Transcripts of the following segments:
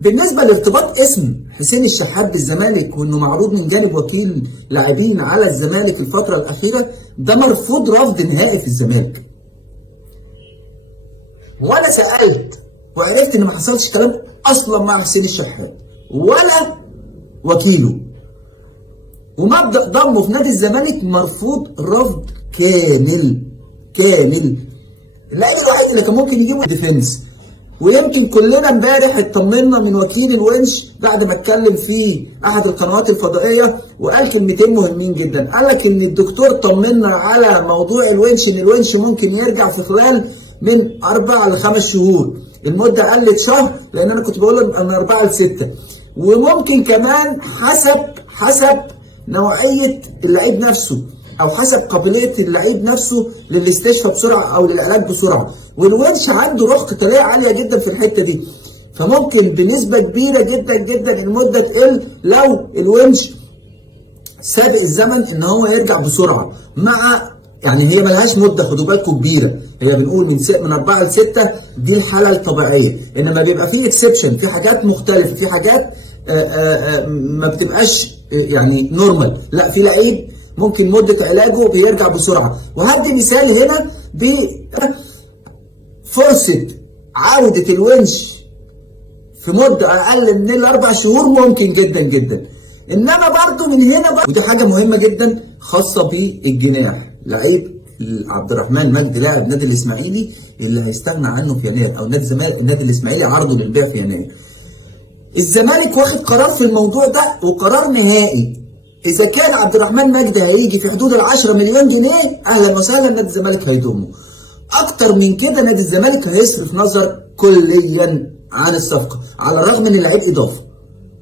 بالنسبه لارتباط اسم حسين الشحات بالزمالك وانه معروض من جانب وكيل لاعبين على الزمالك الفتره الاخيره، ده مرفوض رفض نهائي في الزمالك. وانا سالت وعرفت ان ما حصلش كلام اصلا مع حسين الشحات ولا وكيله، ومبدا ضمه في نادي الزمالك مرفوض رفض كامل كامل. اللاعب الوحيد اللي كان ممكن يجيبه ديفنس، ويمكن كلنا امبارح اطمنا من وكيل الونش بعد ما اتكلم في احد القنوات الفضائيه وقال كلمتين مهمين جدا. قال لك ان الدكتور طمنا على موضوع الونش، ان الونش ممكن يرجع في خلال من 4 ل 5 شهور، المده قلت شهر لان انا كنت بقول من 4 ل 6، وممكن كمان حسب نوعيه اللعيب نفسه او حسب قابليه اللعيب نفسه للاستشفاء بسرعه او للعلاج بسرعه، والونش عنده روح قتاليه عاليه جدا في الحته دي، فممكن بنسبه كبيره جدا جدا المده تقل لو الونش سابق الزمن ان هو يرجع بسرعه. مع يعني هي ملهاش مده، خدوا بالكم، كبيره، هي بنقول من 4 ل 6 دي الحاله الطبيعيه، انما بيبقى في اكسبشن، في حاجات مختلفه، في حاجات ما بتبقاش يعني نورمال، لا في لعيب ممكن مده علاجه بيرجع بسرعه. وهدي مثال هنا بفرصه عوده الونش في مده اقل من الاربع شهور ممكن جدا جدا. انما برضه من هنا بقى ودي حاجه مهمه جدا خاصه بالجناح، لعيب عبد الرحمن مجدي لاعب نادي الاسماعيلي اللي هيستغنى عنه في يناير، او نادي الزمالك النادي الاسماعيلي عرضه للبيع في يناير. الزمالك واخد قرار في الموضوع ده وقرار نهائي، اذا كان عبد الرحمن مجدي هيجي في حدود ال 10 مليون جنيه اهلا وسهلا نادي الزمالك هيضمه. اكتر من كده نادي الزمالك هيصرف نظر كليا عن الصفقه، على الرغم ان اللعيب اضافه،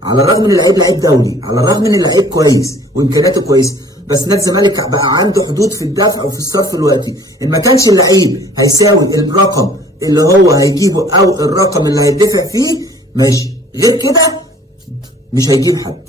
على الرغم ان اللعيب لعيب دولي، على الرغم ان اللعيب كويس وامكانياته كويسه، بس نادي الزمالك بقى عنده حدود في الدفع وفي الصرف الوقتي. ان ما كانش اللعيب هيساوي الرقم اللي هو هيجيبه او الرقم اللي هيدفع فيه ماشي، غير كده مش هيجيب حد.